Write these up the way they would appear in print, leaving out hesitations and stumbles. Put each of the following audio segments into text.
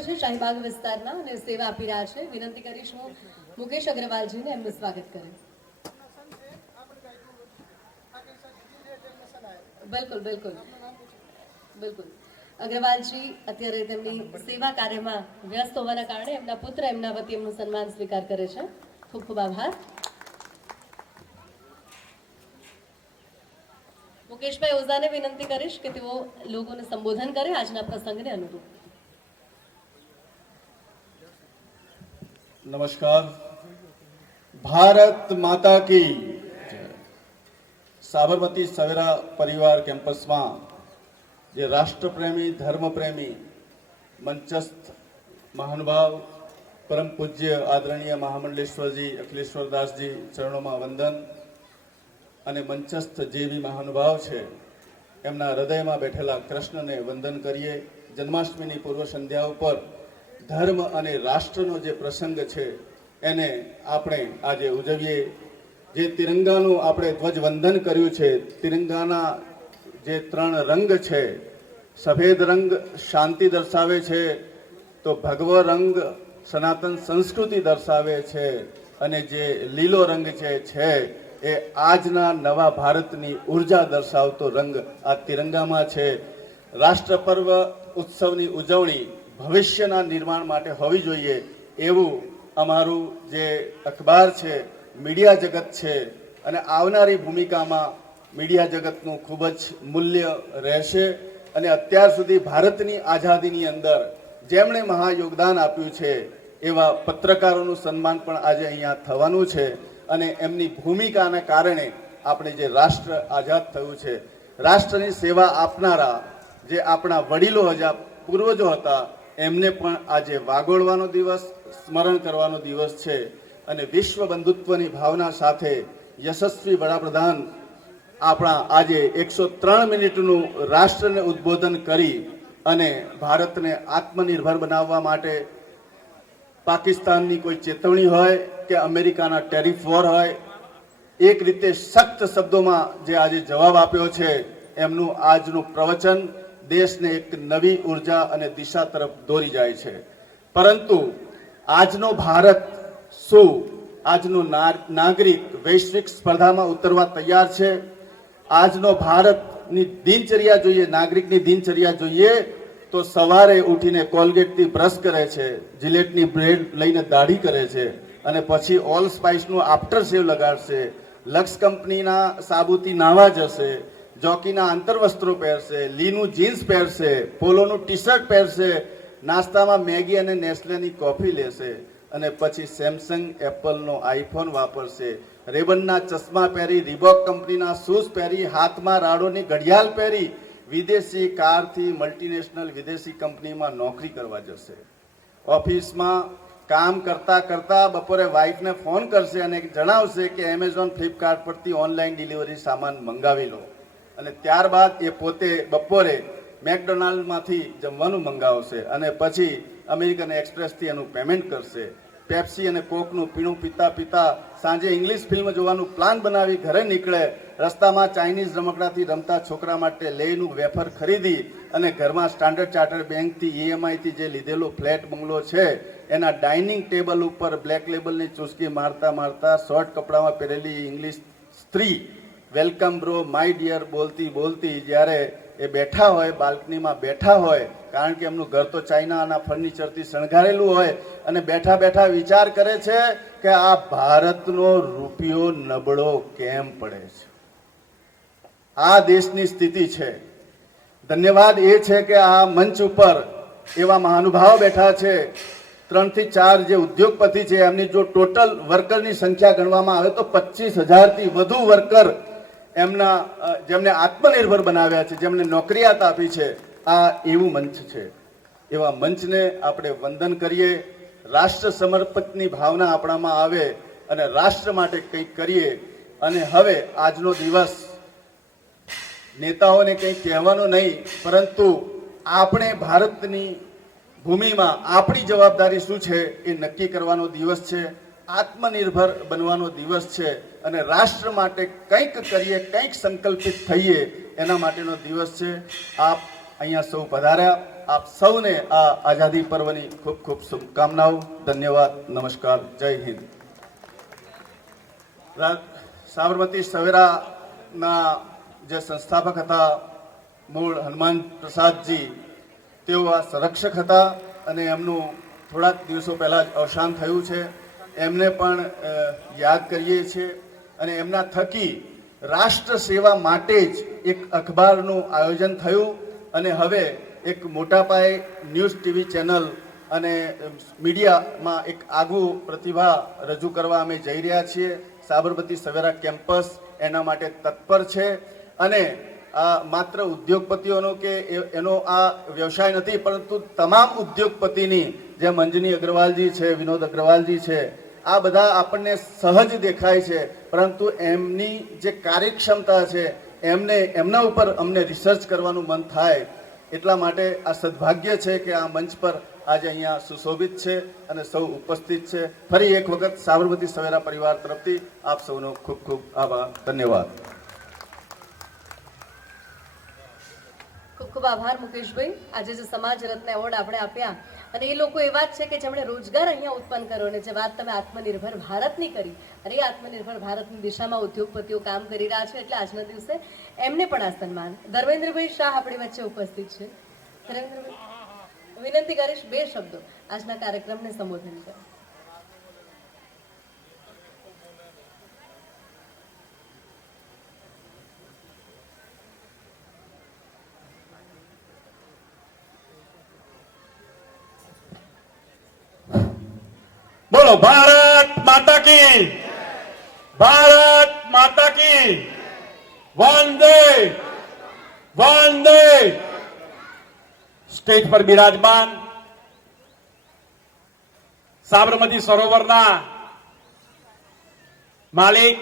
શાહીબાગ વિસ્તારના અને સેવા આપી રહ્યા છે. વિનંતી કરીશ હું મુકેશ અગ્રવાલજીને એમનું સ્વાગત કરે. બિલકુલ બિલકુલ બિલકુલ અગ્રવાલજી અત્યારે તેમની સેવા કાર્યમાં વ્યસ્ત હોવાના કારણે એમના પુત્ર એમના વતી એમનું સન્માન સ્વીકાર કરે છે. ખૂબ ખૂબ આભાર. મુકેશભાઈ ઓઝાને વિનંતી કરીશ કે તેઓ લોકોને સંબોધન કરે આજના પ્રસંગને અનુરૂપ. नमस्कार. भारत माता की साबरमती सवेरा परिवार कैंपस में जे राष्ट्रप्रेमी धर्मप्रेमी मंचस्थ महानुभाव परम पूज्य आदरणीय महामंडलेश्वरजी अखिलेश्वरदासजी चरणों में वंदन અને મંચસ્થ જે બી મહાનુભાવ છે એમના હૃદયમાં બેઠેલા કૃષ્ણને વંદન કરીએ. જન્માષ્ટમીની પૂર્વ સંધ્યા ઉપર ધર્મ અને રાષ્ટ્રનો જે પ્રસંગ છે એને આપણે આજે ઉજવીએ. જે તિરંગાનું આપણે ધ્વજવંદન કર્યું છે, તિરંગાના જે 3 રંગ છે, સફેદ રંગ શાંતિ દર્શાવે છે, તો ભગવો રંગ સનાતન સંસ્કૃતિ દર્શાવે છે, અને જે લીલો રંગ છે એ આજના નવા ભારતની ઉર્જા દર્શાવતો રંગ આ તિરંગામાં છે. રાષ્ટ્ર પર્વ ઉત્સવની ઉજવણી ભવિષ્યના નિર્માણ માટે હોવી જોઈએ એવું અમારું જે અખબાર છે, મીડિયા જગત છે, અને આવનારી ભૂમિકામાં મીડિયા જગતનું ખૂબ જ મૂલ્ય રહેશે. અને અત્યાર સુધી ભારતની આઝાદીની અંદર જેમણે મહાયોગદાન આપ્યું છે એવા પત્રકારોનું સન્માન પણ આજે અહીંયા થવાનું છે. અને એમની ભૂમિકાને કારણે આપણે જે રાષ્ટ્ર આઝાદ થયું છે, રાષ્ટ્રની સેવા આપનારા જે આપણા વડીલો હતા, પૂર્વજો હતા, એમને પણ આજે વાગોળવાનો દિવસ, સ્મરણ કરવાનો દિવસ છે. અને વિશ્વ બંધુત્વની ભાવના સાથે યશસ્વી વડાપ્રધાન આપણા આજે 103 મિનિટનું રાષ્ટ્રને ઉદ્બોધન કરી અને ભારતને આત્મનિર્ભર બનાવવા માટે પાકિસ્તાનની કોઈ ચેતવણી હોય કે અમેરિકાના ટેરિફ વોર હોય, એક રીતે સખ્ત શબ્દોમાં જે આજે જવાબ આપ્યો છે, એમનું આજનું પ્રવચન દેશને એક નવી ઉર્જા અને દિશા તરફ દોરી જાય છે. પરંતુ આજનો ભારત શું, આજનો નાગરિક વૈશ્વિક સ્પર્ધામાં ઉતરવા તૈયાર છે? આજનો ભારતની દિનચર્યા જોઈએ, નાગરિકની દિનચર્યા જોઈએ તો સવારે ઉઠીને કોલગેટથી બ્રશ કરે છે, જિલેટની બ્રેડ લઈને દાઢી કરે છે, અને પછી ઓલ સ્પાઇસનું આફ્ટર શેવ લગાડશે, લક્સ કંપનીના સાબુથી નાવા જશે, જોકીના આંતરવસ્ત્રો પહેરશે, લીનું જીન્સ પહેરશે, પોલોનું ટી શર્ટ પહેરશે, નાસ્તામાં મેગી અને નેસ્લેની કોફી લેશે, અને પછી સેમસંગ એપલનો આઈફોન વાપરશે, રેબનના ચશ્મા પહેરી, રીબોક કંપનીના શૂઝ પહેરી, હાથમાં રાડોની ઘડિયાળ પહેરી વિદેશી કારથી મલ્ટીનેશનલ વિદેશી કંપનીમાં નોકરી કરવા જશે. ઓફિસમાં કામ કરતા કરતા બપોરે વાઈફને ફોન કરશે અને જણાવશે કે એમેઝોન ફ્લિપકાર્ટ પરથી ઓનલાઈન ડિલિવરી સામાન મંગાવી લો, અને ત્યારબાદ એ પોતે બપોરે મેકડોનાલ્ડમાંથી જમવાનું મંગાવશે, અને પછી અમેરિકન એક્સપ્રેસથી એનું પેમેન્ટ કરશે. પેપ્સી અને કોકનું પીણું પીતા પીતા સાંજે ઇંગ્લિશ ફિલ્મ જોવાનું પ્લાન બનાવી ઘરે નીકળે. રસ્તામાં ચાઇનીઝ રમકડાથી રમતા છોકરા માટે લેયનું વેફર ખરીદી અને ઘરમાં સ્ટાન્ડર્ડ ચાર્ટર્ડ બેંકથી EMIથી જે લીધેલો ફ્લેટ બંગલો છે એના ડાઇનિંગ ટેબલ ઉપર બ્લેક લેબલની ચુસ્કી મારતા મારતા શોર્ટ કપડામાં પહેરેલી ઇંગ્લિશ સ્ત્રી વેલકમ બ્રો માય ડિયર બોલતી બોલતી જ્યારે એ બેઠા હોય, બાલ્કનીમાં બેઠા હોય, કારણ કે એમનું ઘર તો ચાઇનાના ફર્નિચરથી શણગારેલું હોય, અને બેઠા બેઠા વિચાર કરે છે કે આ ભારતનો રૂપિયો નબળો કેમ પડે છે. આ દેશની સ્થિતિ છે. ધન્યવાદ એ છે કે આ મંચ ઉપર એવા મહાનુભાવ બેઠા છે. 3 થી 4 જે ઉદ્યોગપતિ છે, એમની જો ટોટલ વર્કરની સંખ્યા ગણવામાં આવે તો 25,000થી વધુ વર્કર એમના જેમને આત્મનિર્ભર બનાવ્યા છે, જેમને નોકરિયાત આપી છે. આ એવું મંચ છે. એવા મંચને આપણે વંદન કરીએ. રાષ્ટ્ર સમર્પિતની ભાવના આપણામાં આવે અને રાષ્ટ્ર માટે કંઈક કરીએ. અને હવે આજનો દિવસ નેતાઓને કંઈ કહેવાનો નહીં, પરંતુ આપણે ભારતની ભૂમિમાં આપણી જવાબદારી શું છે એ નક્કી કરવાનો દિવસ છે. આત્મનિર્ભર બનવાનો દિવસ છે, અને રાષ્ટ્ર માટે કંઈક કરીએ, કંઈક સંકલ્પિત થઈએ એના માટેનો દિવસ છે. આપ અહીંયા સૌ પધાર્યા. આપ સૌને આ આઝાદી પર્વની ખૂબ ખૂબ શુભકામનાઓ. ધન્યવાદ. નમસ્કાર. જય હિન્દ. સાબરમતી સવેરાના જે સંસ્થાપક હતા મૂળ હનુમાન પ્રસાદજી, તેઓ આ સંરક્ષક હતા અને એમનું થોડાક દિવસો પહેલાં જ અવસાન થયું છે. એમને પણ યાદ કરીએ છીએ અને એમના થકી રાષ્ટ્ર સેવા માટે જ એક અખબારનું આયોજન થયું અને હવે એક મોટા પાયે ન્યૂઝ ટીવી ચેનલ અને મીડિયામાં એક આગવું પ્રતિભા રજૂ કરવા અમે જઈ રહ્યા છીએ. સાબરમતી સવેરા કેમ્પસ એના માટે તત્પર છે અને આ માત્ર ઉદ્યોગપતિઓનો કે એનો આ વ્યવસાય નથી, પરંતુ તમામ ઉદ્યોગપતિની જેમ અંજની અગ્રવાલજી છે, વિનોદ અગ્રવાલજી છે, આ બધા આપણને સહજ દેખાય છે, પરંતુ એમની જે કાર્યક્ષમતા છે એમના ઉપર અમને રિસર્ચ કરવાનું મન થાય. એટલા માટે આ સદભાગ્ય છે કે આ મંચ પર આજે અહીંયા સુશોભિત છે અને સૌ ઉપસ્થિત છે. ફરી એક વખત સાબરમતી સવેરા પરિવાર તરફથી આપ સૌનો ખૂબ ખૂબ આભાર. ધન્યવાદ. ખૂબ ખૂબ આભાર મુકેશભાઈ. આજે જે સમાજ રત્ન એવોર્ડ આપણે આપ્યા અને એ લોકો એવા જ છે કે જેમણે રોજગાર અહીંયા ઉત્પન્ન કર્યો અને જે વાત તમે આત્મનિર્ભર ભારતની કરી અને એ આત્મનિર્ભર ભારતની દિશામાં ઉદ્યોગપતિઓ કામ કરી રહ્યા છે, એટલે આજના દિવસે એમને પણ આ સન્માન. ધર્મેન્દ્રભાઈ શાહ આપણી વચ્ચે ઉપસ્થિત છે. ધર્મેન્દ્રભાઈ, વિનંતી કરીશ 2 શબ્દો આજના કાર્યક્રમને સંબોધન કરો. बोलो भारत माता की, भारत माता की, वंदे वंदे. स्टेज पर विराजमान साबरमती सरोवરના માલિક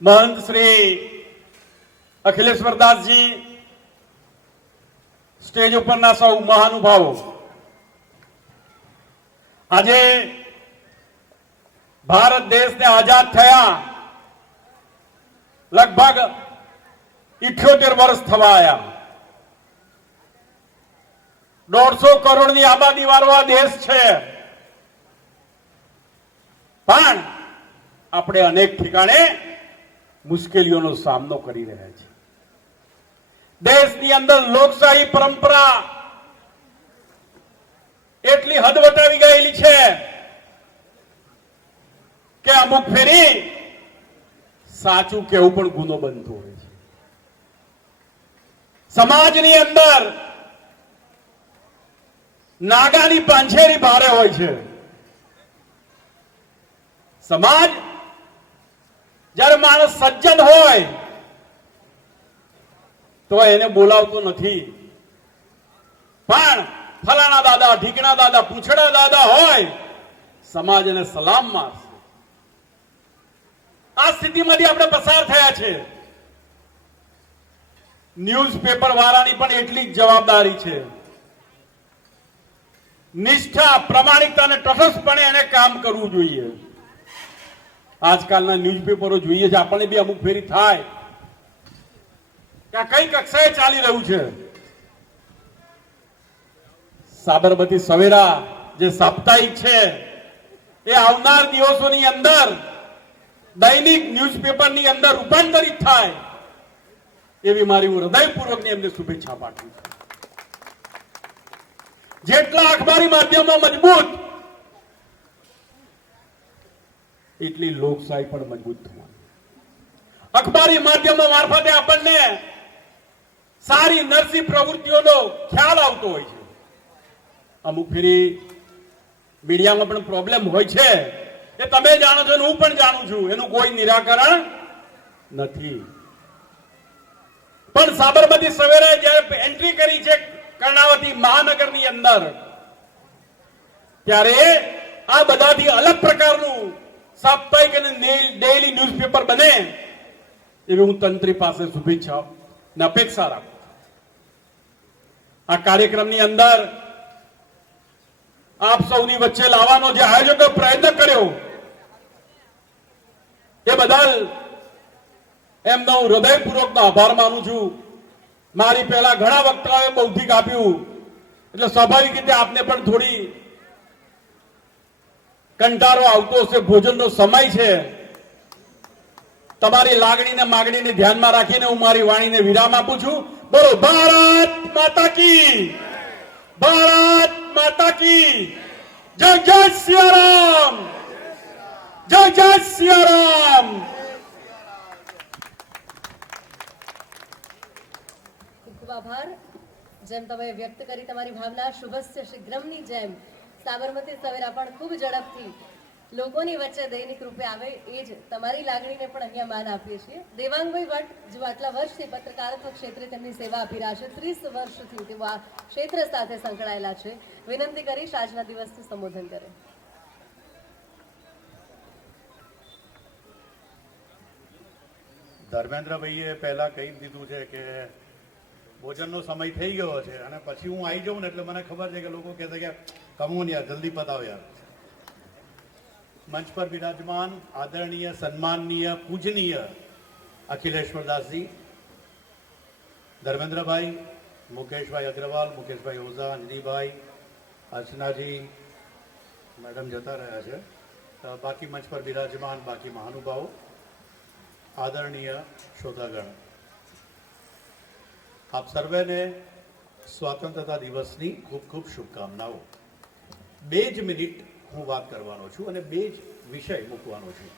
महंत श्री અખિલેશ્વરદાસજી, સ્ટેજ ઉપરના સૌ મહાનુભાવો, આજે ભારત દેશને આઝાદ થયા લગભગ 78 વર્ષ થવા આવ્યા. 150 કરોડની આબાદી વાળો આ દેશ છે, પણ આપણે અનેક ઠેકાણે મુશ્કેલીઓનો સામનો કરી રહ્યા છીએ. દેશની અંદર લોકશાહી પરંપરા એટલી હદ વટાવી ગયેલી છે કે અમુક ફેરી સાચું કેવું પણ ગુનો બનતો હોય છે. સમાજની અંદર નાગાની પાંછેરી ભારે હોય છે. સમાજ જ્યારે માણસ સજ્જન હોય તો એને બોલાવતો નથી, પણ ફલાણા દાદા, ઢીકણા દાદા, પૂંછડા દાદા હોય, સમાજ એને સલામ મારશે. આ સ્થિતિમાંથી આપણે પસાર થયા છે. ન્યૂઝપેપર વાળાની પણ એટલી જ જવાબદારી છે. નિષ્ઠા, પ્રમાણિકતા અને તટસ્થપણે એને કામ કરવું જોઈએ. આજકાલના ન્યૂઝપેપરો જોઈએ છે, આપણને બી અમુક ફેરી થાય કે આ કઈ કક્ષાએ ચાલી રહ્યું છે. સાબરમતી સવેરા જે સાપ્તાહિક છે એ આવનાર દિવસોની અંદર દૈનિક ન્યૂઝપેપરની અંદર રૂપાંતરિત થાય એવી મારી હું હૃદયપૂર્વકની એમને શુભેચ્છા પાઠવું છું. જેટલા અખબારી માધ્યમો મજબૂત એટલી લોકશાહી પણ મજબૂત થવાની. અખબારી માધ્યમો મારફતે આપણને સારી નરસી પ્રવૃત્તિઓનો ખ્યાલ આવતો હોય છે. અમુક ફેરી મીડિયામાં પણ પ્રોબ્લેમ હોય છે, એ તમે જાણો છો, હું પણ જાણું છું, એનું કોઈ નિરાકરણ નથી. પણ સાબરમતી સવેરાએ જ્યારે એન્ટ્રી કરી છે કર્ણાવતી મહાનગરની અંદર, ત્યારે આ બધાથી અલગ પ્રકારનું સાપ્તાહિક અને ડેઇલી ન્યૂઝપેપર બને એવી હું તંત્રી પાસે શુભેચ્છા અને અપેક્ષા રાખું. આ કાર્યક્રમની અંદર આપ સૌની વચ્ચે લાવવાનો જે આયોજકો પ્રયત્ન કર્યો એ બદલ એમનો હું હૃદયપૂર્વકનો આભાર માનું છું. મારી પહેલા ઘણા વક્તાઓએ બૌદ્ધિક આપ્યું એટલે સ્વાભાવિક રીતે આપને પણ થોડી કંટાળો આવતો હશે. ભોજનનો સમય છે. તમારી લાગણીને માગણીને ધ્યાનમાં રાખીને હું મારી વાણીને વિરામ આપું છું. બોલો ભારત માતા કી, ભારત માતા કી જય. જય સિયારામ, જય જય સિયારામ. ખૂબ ખૂબ આભાર. જેમ તમે વ્યક્ત કરી તમારી ભાવના શુભસ્ય શીઘ્રમની જેમ સાબરમતી સવેરા પણ ખૂબ ઝડપથી લોકોની વચ્ચે દૈનિક રૂપે આવે એ જ તમારી લાગણીને પણ અહીંયા માન આપીએ છીએ. દેવાંગભાઈ ભટ્ટ જેઓ આટલા વર્ષથી પત્રકારત્વ ક્ષેત્રે તેમની સેવા આપી રહ્યા છે, 30 વર્ષથી તેઓ આ ક્ષેત્ર સાથે સંકળાયેલા છે. વિનંતી કરીશ આજના દિવસનું સંબોધન કરે. ધર્મેન્દ્રભાઈએ પહેલા કહી દીધું છે કે ભોજનનો સમય થઈ ગયો છે અને પછી હું આવી જાઉં ને એટલે મને ખબર છે કે લોકો કહેશે કે કમોન યાર, જલ્દી પતાવ યાર. મંચ પર બિરાજમાન આદરણીય, સન્માનનીય, પૂજનીય અખિલેશ્વરદાસજી, ધર્મેન્દ્રભાઈ, મુકેશભાઈ અગ્રવાલ, મુકેશભાઈ ઓઝા, અંજનીભાઈ, અર્ચનાજી મેડમ જતા રહ્યા છે, બાકી મંચ પર બિરાજમાન બાકી મહાનુભાવો, આદરણીય શ્રોતાગણ, આપ સર્વેને સ્વાતંત્રતા દિવસની ખૂબ ખૂબ શુભકામનાઓ. 2 જ મિનિટ હું વાત કરવાનો છું અને 2 જ વિષય મૂકવાનો છું.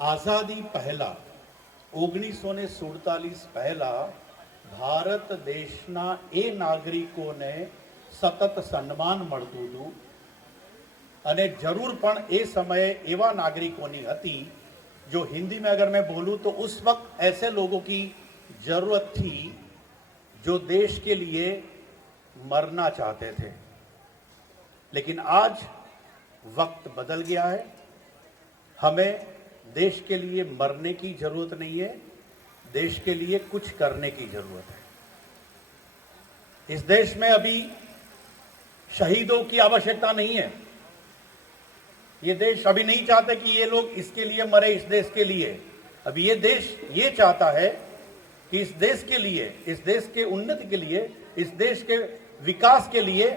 આઝાદી પહેલા 1947 પહેલા ભારત દેશના એ નાગરિકોને સતત સન્માન મળતું હતું અને જરૂર પણ એ સમયે એવા નાગરિકોની હતી. जो हिंदी में अगर मैं बोलूं तो उस वक्त ऐसे लोगों की जरूरत थी जो देश के लिए मरना चाहते थे. लेकिन आज वक्त बदल गया है. हमें देश के लिए मरने की जरूरत नहीं है, देश के लिए कुछ करने की जरूरत है. इस देश में अभी शहीदों की आवश्यकता नहीं है. ये देश अभी नहीं चाहते कि ये लोग इसके लिए मरे, इस देश के लिए. अभी ये देश ये चाहता है कि इस देश के लिए, इस देश के उन्नति के लिए, इस देश के विकास के लिए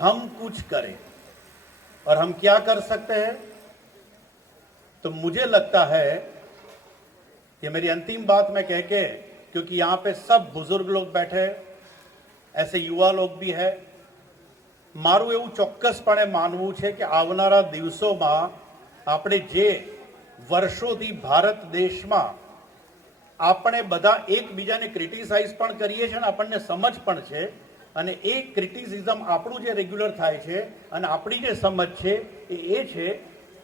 हम कुछ करें. और हम क्या कर सकते हैं? तो मुझे लगता है, ये मेरी अंतिम बात मैं कह के, क्योंकि यहाँ पे सब बुजुर्ग लोग बैठे, ऐसे युवा लोग भी है, મારું એવું ચોક્કસપણે માનવું છે કે આવનારા દિવસોમાં આપણે જે વર્ષોથી ભારત દેશમાં આપણે બધા એકબીજાને ક્રિટિસાઇઝ પણ કરીએ છીએ અને આપણને સમજ પણ છે, અને એ ક્રિટિસિઝમ આપણું જે રેગ્યુલર થાય છે અને આપણી જે સમજ છે એ છે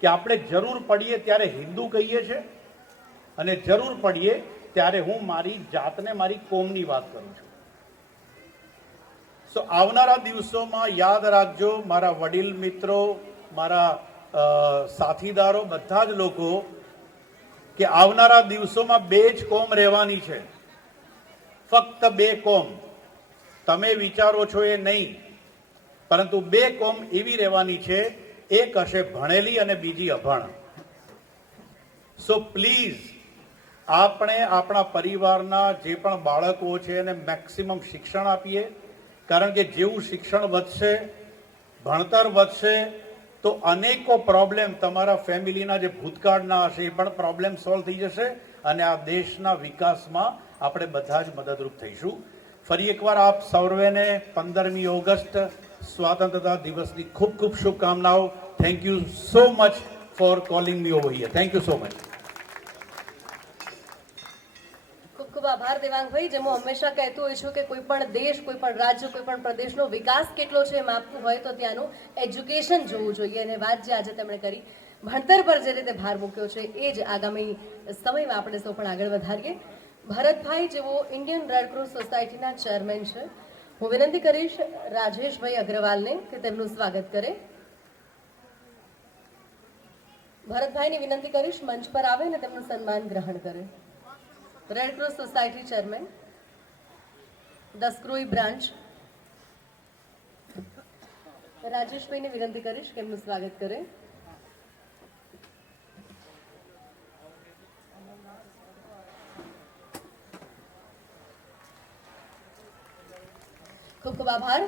કે આપણે જરૂર પડીએ ત્યારે હિન્દુ કહીએ છીએ અને જરૂર પડીએ ત્યારે હું મારી જાતને, મારી કોમની વાત કરું છું. તો આવનારા દિવસોમાં યાદ રાખજો મારા વડીલ મિત્રો, મારા સાથીદારો, બધા જ લોકો, કે આવનારા દિવસોમાં 2 જ કોમ રહેવાની છે. ફક્ત 2 કોમ. તમે વિચારો છો એ નહીં, પરંતુ 2 કોમ એવી રહેવાની છે. એક હશે ભણેલી અને બીજી અભણ. સો પ્લીઝ આપણે આપણા પરિવારના જે પણ બાળકો છે એને મેક્સિમમ શિક્ષણ આપીએ. કારણ કે જેવું શિક્ષણ વધશે, ભણતર વધશે, તો અનેકો પ્રોબ્લેમ તમારા ફેમિલીના જે ભૂતકાળના હશે એ પણ પ્રોબ્લેમ સોલ્વ થઈ જશે અને આ દેશના વિકાસમાં આપણે બધા જ મદદરૂપ થઈશું. ફરી એકવાર આપ સર્વેને 15મી ઓગસ્ટ સ્વાતંત્રતા દિવસની ખૂબ ખૂબ શુભકામનાઓ. Thank you so much for calling me over here. Thank you so much. ખૂબ આભાર દેવાંગભાઈ. જેમ હું હંમેશા કહેતો હોઉં છું કે કોઈ પણ દેશ, કોઈ પણ રાજ્ય, કોઈ પણ પ્રદેશનો વિકાસ કેટલો છે એ માપવું હોય તો ત્યાંનું એજ્યુકેશન જોવું જોઈએ. અને વાત જે આજે તેમણે કરી ભણતર પર જે રીતે ભાર મૂક્યો છે એ જ આગામી સમયમાં આપણે સૌ પણ આગળ વધારીએ. ભરતભાઈ જેઓ ઇન્ડિયન રેડક્રોસ સોસાયટીના ચેરમેન છે, હું વિનંતી કરીશ રાજેશભાઈ અગ્રવાલને કે તેમનું સ્વાગત કરે. ભરતભાઈની વિનંતી કરીશ મંચ પર આવે અને તેમનું સન્માન ગ્રહણ કરે. Red Cross Society chairman, Daskroi branch, રાજેશભાઈને વિનંતી કરીશ કે એમનું સ્વાગત કરે. ખૂબ ખૂબ આભાર.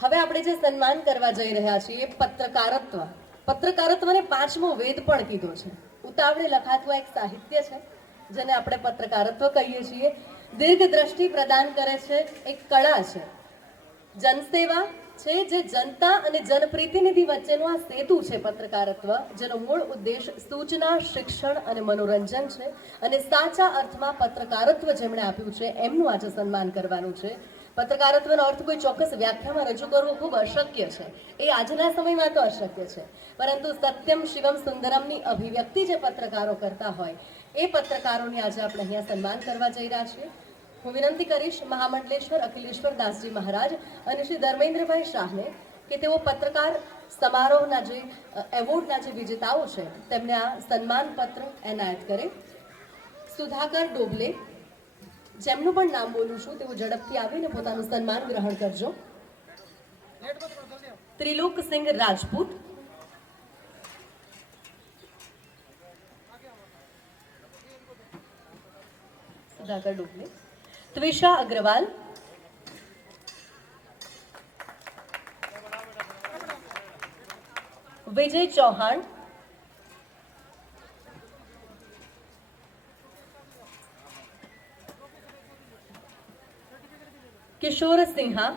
હવે આપણે જે સન્માન કરવા જઈ રહ્યા છીએ પત્રકારત્વ. પત્રકારત્વને પાંચમો વેદ પણ કીધો છે. ઉતાવળે લખાતું એક સાહિત્ય છે જેને આપણે પત્રકારત્વ કહીએ છીએ. દીર્ઘ દ્રષ્ટિ પ્રદાન કરે છે, એક કળા છે, જનસેવા છે, જે જનતા અને જનપ્રતિનિધિ વચ્ચેનો આ સેતુ છે પત્રકારત્વ, જેનો મૂળ ઉદ્દેશ સૂચના, શિક્ષણ અને મનોરંજન છે. અને સાચા અર્થમાં પત્રકારત્વ જેમણે આપ્યું છે એમનું આજે સન્માન કરવાનું છે. પત્રકારત્વનો અર્થ કોઈ ચોક્કસ વ્યાખ્યામાં રજૂ કરવો ખૂબ અશક્ય છે. એ આજના સમયમાં તો અશક્ય છે, પરંતુ સત્યમ શિવમ સુંદરમની અભિવ્યક્તિ જે પત્રકારો કરતા હોય એ પત્રકારોની આજે આપણે અહીંયા સન્માન કરવા જઈ રહ્યા છીએ. હું વિનંતી કરીશ મહામંડલેશ્વર અખિલેશ્વર દાસજી મહારાજ અને શ્રી ધર્મેન્દ્રભાઈ શાહને કે તેઓ પત્રકાર સમારોહના જે એવોર્ડના જે વિજેતાઓ છે તેમને આ સન્માન પત્ર એનાયત કરે. સુધાકર ડોબલે, જેમનું પણ નામ બોલું છું તેઓ ઝડપથી આવીને પોતાનું સન્માન ગ્રહણ કરજો. ત્રિલોકસિંહ રાજપૂત, સુધાકર ડોબલે, ત્વિષા અગ્રવાલ, વિજય ચૌહાણ, કિશોર સિંહા,